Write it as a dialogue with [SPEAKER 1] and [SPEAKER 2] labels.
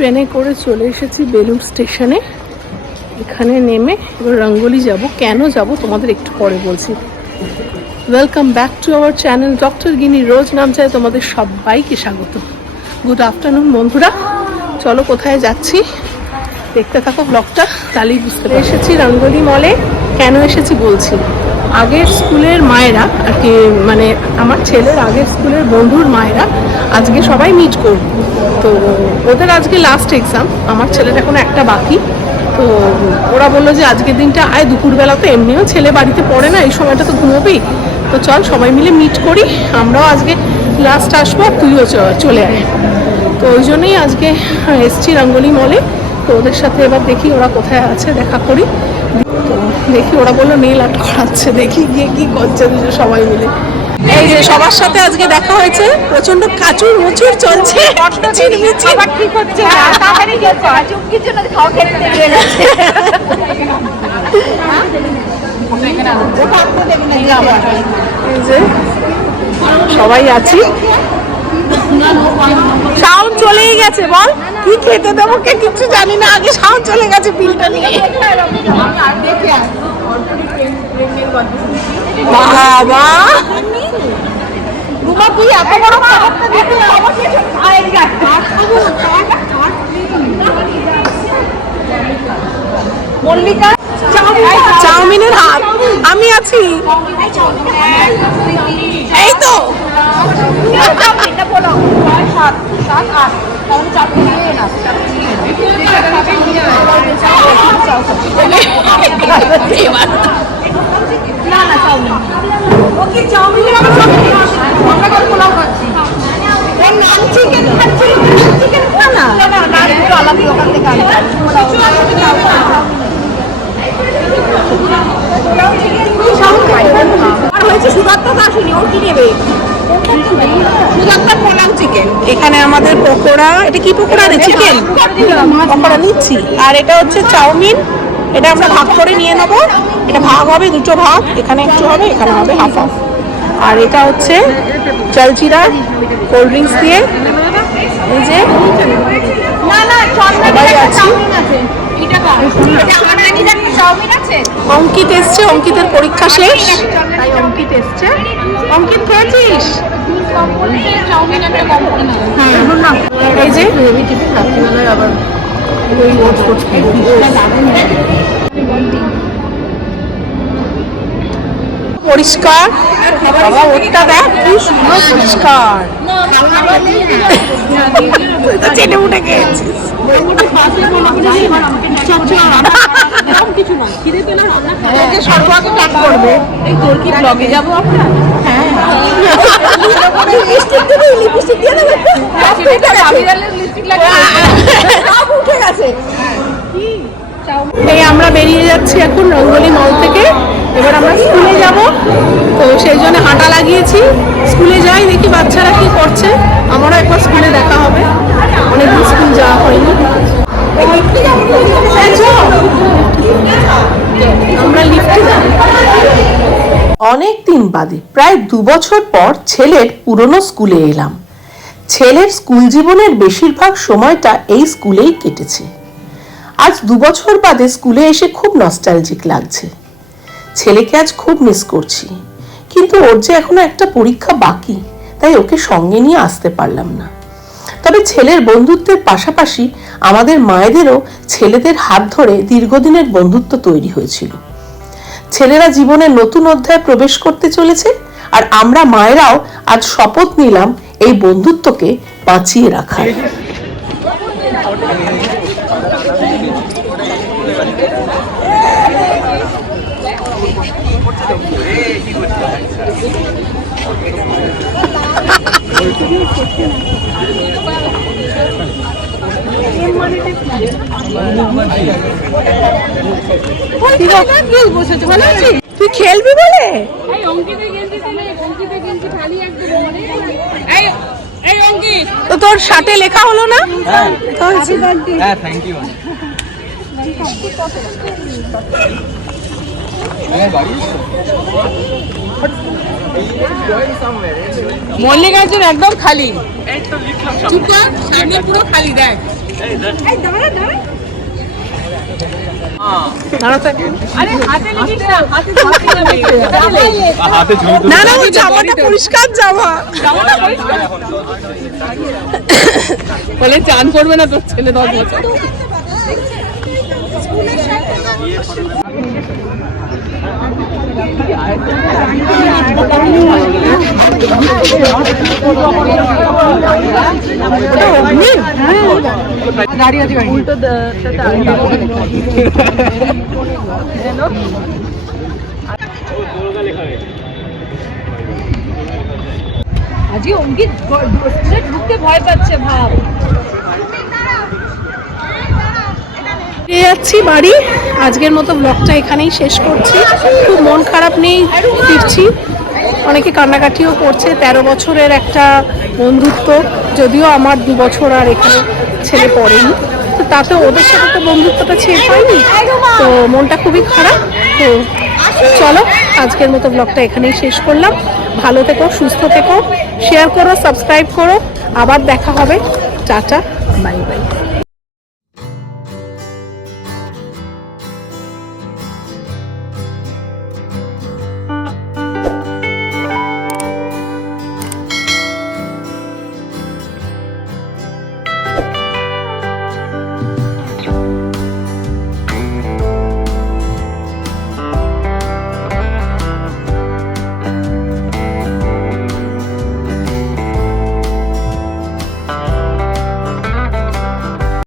[SPEAKER 1] ট্রেনে করে চলে এসেছি বেলুর স্টেশনে। এখানে নেমে এবার রঙ্গলি যাব। কেন যাব তোমাদের একটু পরে বলছি। Welcome back to our channel doctor গিনি রোজ নাম চায় তোমাদের সবাইকে স্বাগত। গুড আফটারনুন বন্ধুরা। চলো কোথায় যাচ্ছি? দেখতে থাকো ব্লগটা তাহলেই বুঝতে এসেছি রঙ্গলি মলে কেন এসেছি বলছি। আগের স্কুলের মায়েরা আর কি মানে আমার ছেলের আগের স্কুলের বন্ধুর মায়েরা আজকে সবাই মিট করবে। তো ওদের আজকে লাস্ট এক্সাম আমার ছেলের এখন একটা বাকি। তো ওরা বলল যে আজকের দিনটা আয়, দুপুরবেলা তো এমনিও ছেলে বাড়িতে পড়ে না, এই সময়টা তো ঘুমোবেই। তো চল সবাই মিলে মিট করি, আমরাও আজকে লাস্ট আসব, আর তুইও চলে আয়। তো ওই জন্যই আজকে এসছি রঙ্গলি মলে তো ওদের সাথে এবার দেখি ওরা কোথায় আছে, দেখা করি। তো দেখি ওরা বলল নেল আর্ট করাচ্ছে। দেখি গিয়ে কি করছে সবাই মিলে। এই যে সবার সাথে আজকে দেখা হয়েছে প্রচণ্ড কাচুর মুচুর চলছে।
[SPEAKER 2] ঠিক হচ্ছে।
[SPEAKER 1] সবাই আছি। শাওন চলেই গেছে, বল। কি খেতে দেবো কে কিছু জানি না। আগে শাওন চলে গেছে বিলটা নিয়ে। বাবা। চাউমিনের হাত। আমি আছি। এই তো।
[SPEAKER 2] সাত সাত আট। তাহলে চারটে নিয়ে না না না চাউমিন ওকে চাউমিন আমরা করে পোলাও খাচ্ছি। নান চিকেন খাচ্ছি চিকেন খা না। না না একটু আলাদা ওখান থেকে আনব আর হয়েছে সুগার তো আসেনি ওর কি নেবে? পোলাও চিকেন
[SPEAKER 1] এখানে আমাদের পকোড়া এটা কি পকোড়া রে? চিকেন পকোড়া নিচ্ছি। আর এটা হচ্ছে চাউমিন। এটা আমরা ভাগ করে নিয়ে নেব। এটা ভাগ হবে দুটো ভাগ। এখানে একটু হবে এখানে হবে হাফ হাফ আর এটা হচ্ছে জলজিরা কোল্ড ড্রিঙ্কস দিয়ে। এই যে। অঙ্কিত এসছে অঙ্কিতের পরীক্ষা শেষ তাই অঙ্কিত এসছে অঙ্কিত খেয়েছিস এই যে আবার ওই পরিষ্কার বাবা ওটটা দেখ কি সুন্দর পরিষ্কার চেটে উঠে গেছিস আমরা বেরিয়ে যাচ্ছি এখন রঙ্গলি মল থেকে। এবার আমরা স্কুলে যাব। তো সেই জন্য হাঁটা লাগিয়েছি। স্কুলে যাই দেখি বাচ্চারা কি করছে। আমারও একবার স্কুলে দেখা হবে। অনেকদিন স্কুল যাওয়া হয়নি।
[SPEAKER 3] অনেক দিন বাদে, প্রায় দু বছর পর ছেলের পুরনো স্কুলে এলাম। ছেলের স্কুল জীবনের বেশিরভাগ সময়টা এই স্কুলেই কেটেছে। আজ দু বছর বাদে স্কুলে এসে খুব নস্টালজিক লাগছে। ছেলেকে আজ খুব মিস করছি। কিন্তু ওর যে এখনও একটা পরীক্ষা বাকি, তাই ওকে সঙ্গে নিয়ে আসতে পারলাম না। ছেলের বন্ধুত্বের পাশাপাশি আমাদের মায়েদেরও ছেলেদের হাত ধরে দীর্ঘদিনের বন্ধুত্ব তৈরি হয়েছিল। ছেলেরা জীবনে নতুন অধ্যায়ে প্রবেশ করতে চলেছে আর আমরা মায়েরাও আজ শপথ নিলাম এই বন্ধুত্বকে বাঁচিয়ে রাখার।
[SPEAKER 1] তুই খেলবি বলে? তো তোর সাথে লেখা হলো না?
[SPEAKER 4] হ্যাঁ। থ্যাংক ইউ
[SPEAKER 1] মল্লিকার্জুন একদম খালি। চুপ কর সামনে পুরো খালি দেখ।
[SPEAKER 2] না
[SPEAKER 1] না না ওই জামাটা পরিষ্কার জামা। বলে চান করবে না তোর ছেলে দশ বছর
[SPEAKER 2] আজকে অঙ্কিত ঢুকতে ভয় পাচ্ছে, ভাব।
[SPEAKER 1] যাচ্ছি বাড়ি। আজকের মতো ব্লগটা এখানেই শেষ করছি। খুব মন খারাপ নেই, ফিরছি। অনেকে কান্নাকাটিও করছে। তেরো বছরের একটা বন্ধুত্ব, যদিও আমার দু বছর আর এখানে। ছেলে পড়েনি। তো তাতে ওদের সাথে তো বন্ধুত্বটা ছেড়ে পাইনি। তো মনটা খুবই খারাপ। তো চলো, আজকের মতো ব্লগটা এখানেই শেষ করলাম। ভালো থেকো, সুস্থ থেকো শেয়ার করো সাবস্ক্রাইব করো। আবার দেখা হবে। Tata bye bye